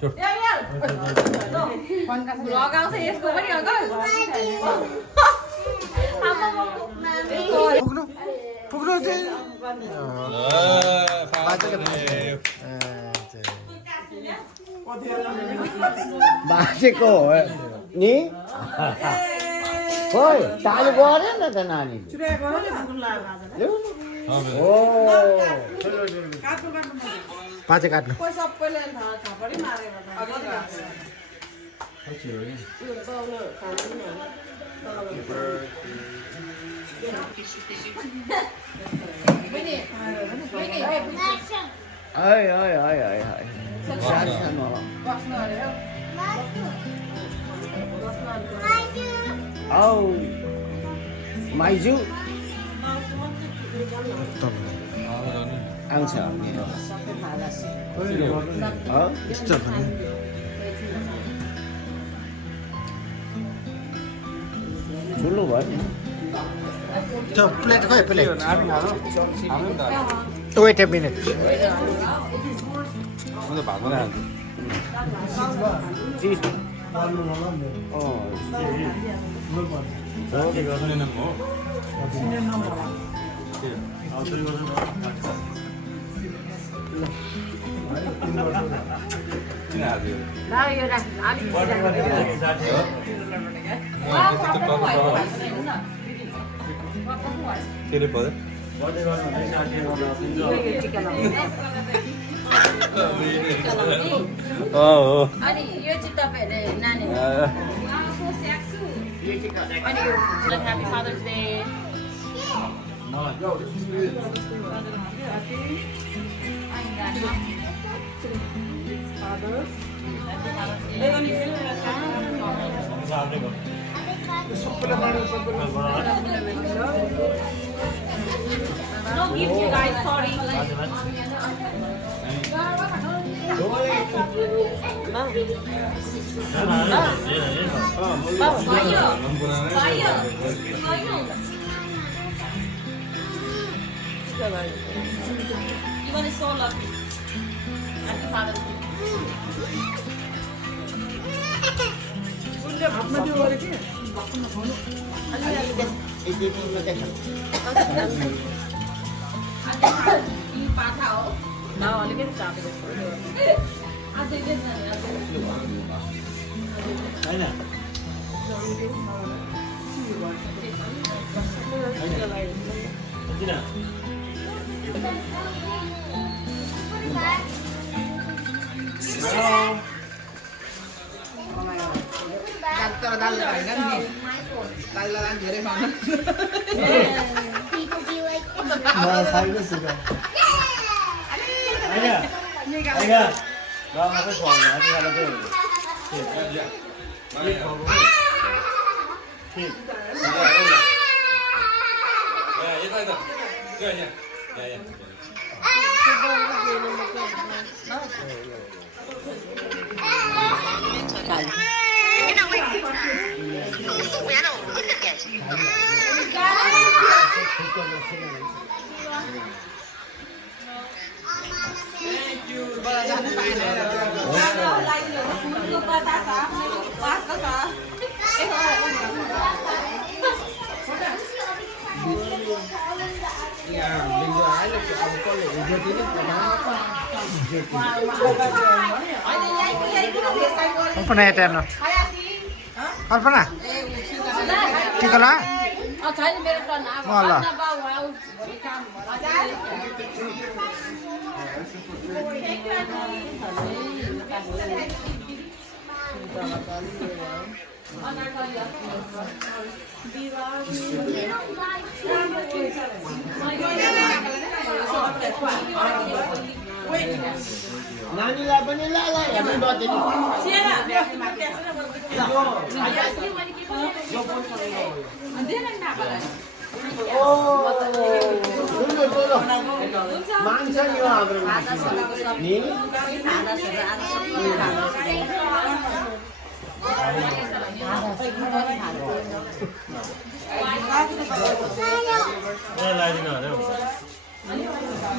Blog आउँछ यसको पनि अगल पुग्नु पुग्नु चाहिँ बाँचेको हो नि खोइ चालु गरे न त नानीले पाँचे काट्नु Ơi ơi ơi ơi ơi. Sao nó? Oh. Maiju. Ăn sợ nhỉ? 진짜 가네 졸로 와. 저 플레이트 거야 플레이트 Wait a minute 근데 막으면 안 돼. 이거는 뭐? अनि यो चाहिँ तपाईहरुले नानी अनि यो happy father's day No gift you guys, sorry. Ivan is so lucky. Happy Father's Day. कल्पना हेर्नु कल्पना टिका ला छैन मेरो टर्न ल नानीलाई पनि ल ल हेर्नु बर्थ मान्छ नि हो हाम्रो नि लाइदिनु अरे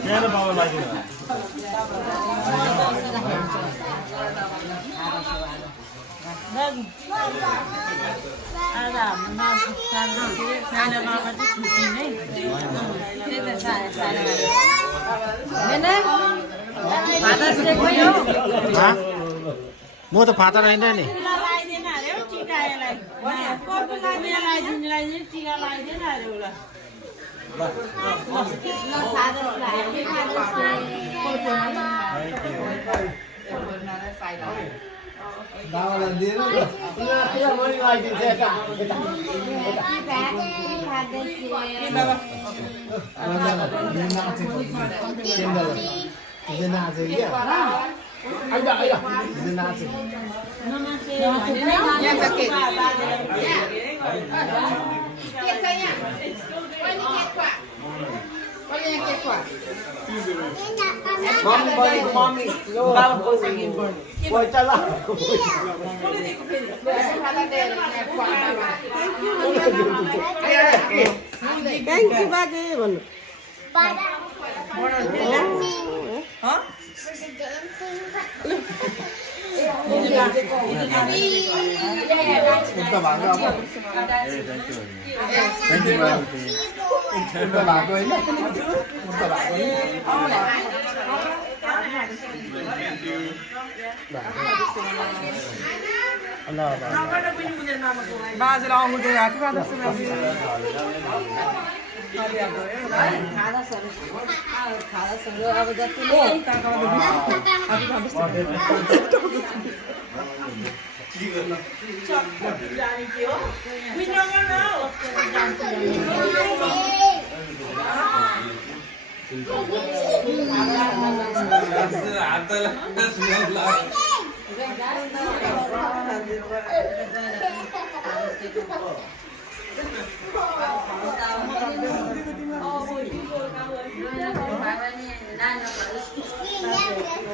मेरो बाबा लाइदिनु म त फातर होइन नि बाबालाई दिएर मरि लगाइदिन्छ यता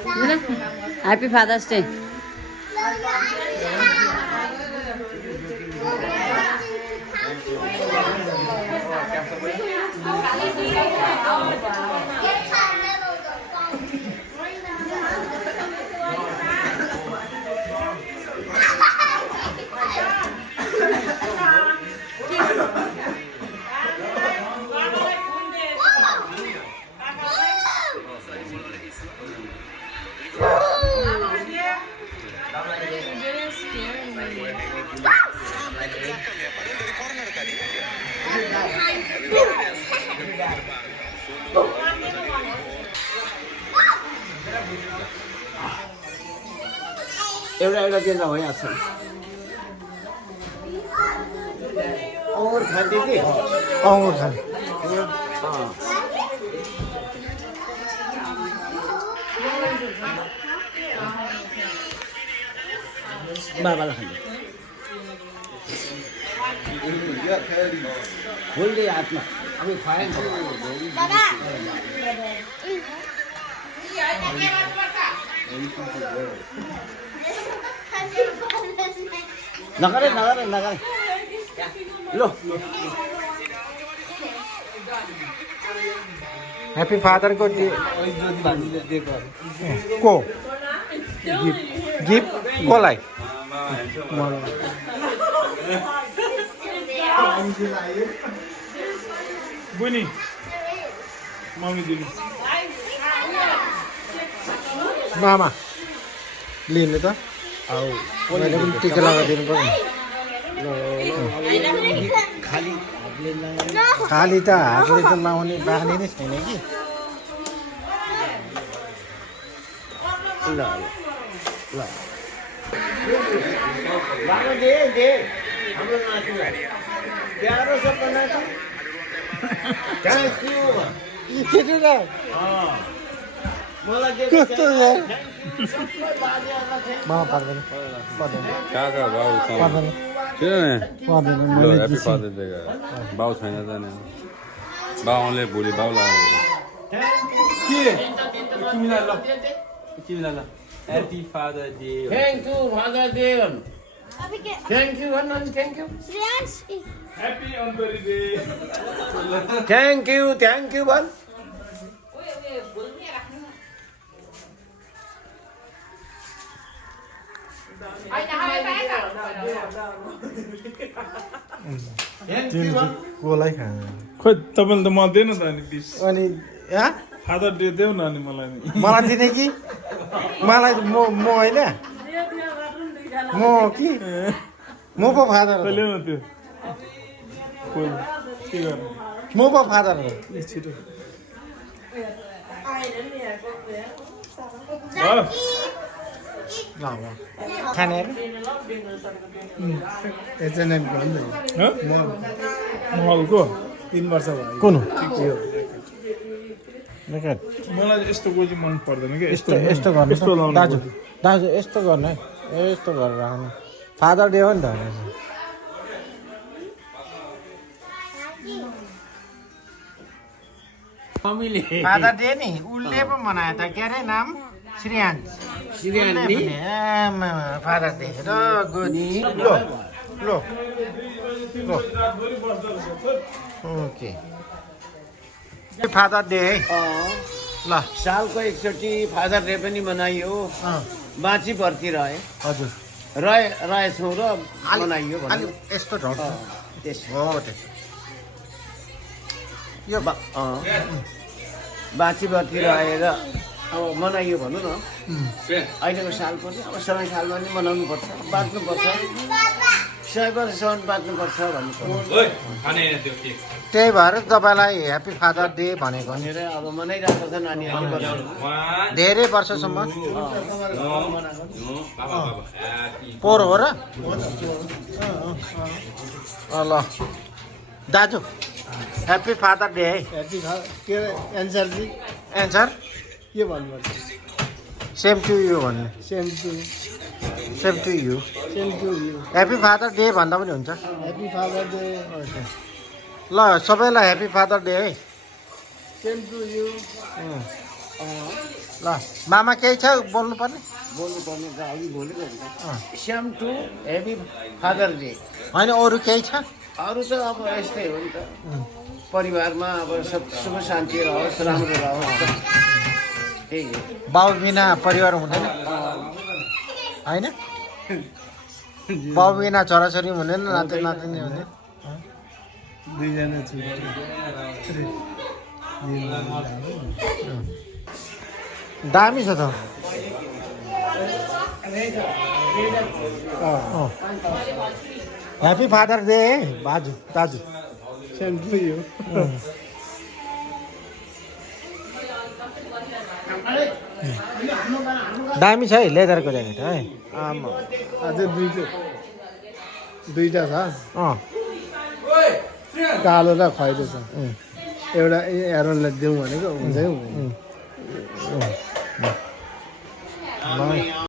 Mommy, Happy Father's Day. एउटा दिएर भइहाल्छ अङ्गुर खान्थ्यो कि अङ्गुर खाने बाबालाई खान्थ्यो फुल्दै हातमा अब खुवाएन नगरे लो ह्याप्पी फादर को को गिफ्ट कोलाई बुनी मम्मी दिनु मामा लिनु त मैले पनि टिका लगाइदिनु पर्यो खाली त हातले त लाउने बानी नै छैन कि ल दे हाम्रो नातिलाई प्यारो सब नाति थ्याङ्क यू मलाई कस्तो यार मामा पर्दैन काका बाउ पर्दैन किन पर्दैन ल ह्याप्पी फादर डे बाउ छैन त नि बाउले भोलि बाउलाई के तिमीलाई ल happy father day thank you father day thank you भन्न थ्याङ्क यू ह्याप्पी अन्तरी डे थ्याङ्क यू भन् कोलाई खानु खोइ तपाईँले त मलाई दिएन त अनि पिस अनि फादर डे देऊ न अनि मलाई नि मलाई दिने कि मलाई म होइन म कि म पो फादर ल्याउ न त्यो खोइ के गर्नु म पो फादर हो छिटो खाने महलको 3 वर्ष भयो कुन मलाई यस्तो गोजी मन पर्दैन कि यस्तो यस्तो गर्नु यस्तो लाउनु दाजु दाजु यस्तो गर्नु है यस्तो गरेर राख्नु फादर डे हो नि त फादर डे नि उसले पो मनायो त के अरे नाम श्रीयान्स फादर डे र गोजी लो लो लो ओके फादर डे है ल सालको एकचोटि फादर डे पनि मनाइयो बाँची भर्ती रहे हजुर रहेछौँ र मनाइयो अलि यस्तो ढल्छ हो त्यसो यो बाँची भर्ती रहेर अब मनाइयो भनौँ न अहिलेको साल पनि अब समय सालमा पनि मनाउनुपर्छ बाँच्नुपर्छ 100 वर्षसम्म बाँच्नुपर्छ भन्नुपर्छ त्यही भएर तपाईँलाई ह्याप्पी फादर डे भनेको नि भनेर अब मनाइरहेको छ नानीहरूले धेरै वर्षसम्म पोहोर हो र ल दाजु ह्याप्पी फादर डे है एन्सर एन्सर के भन्नुपर्छ सेम टु यु भन्नु same to you you happy father day भन्दा पनि हुन्छ ह्याप्पी फादर डे ल सबैलाई ह्याप्पी फादर डे है सेम टु यु ल मामा केही छ बोल्नुपर्ने बोल्नुपर्ने त अघि बोलेको same to happy father day होइन अरू केही छ अरू त अब यस्तै हो नि त परिवारमा अब सब सुख शान्ति रहोस् राम्रो रहोस् त्यही हो बाउ बिना परिवार हुँदैन होइन बाउ बिना छोराछोरी हुँदैन नाति नातिनी हुँदैन दुईजना छु दामी छ त ह्याप्पी फादर डे है बाजु दाजु सेम टु यु दामी छ है लेदरको ज्याकेट है आमा अझै दुईटा छ अँ कालो र खैरो छ एउटा एरोनलाई दिउँ भनेको हुन्छ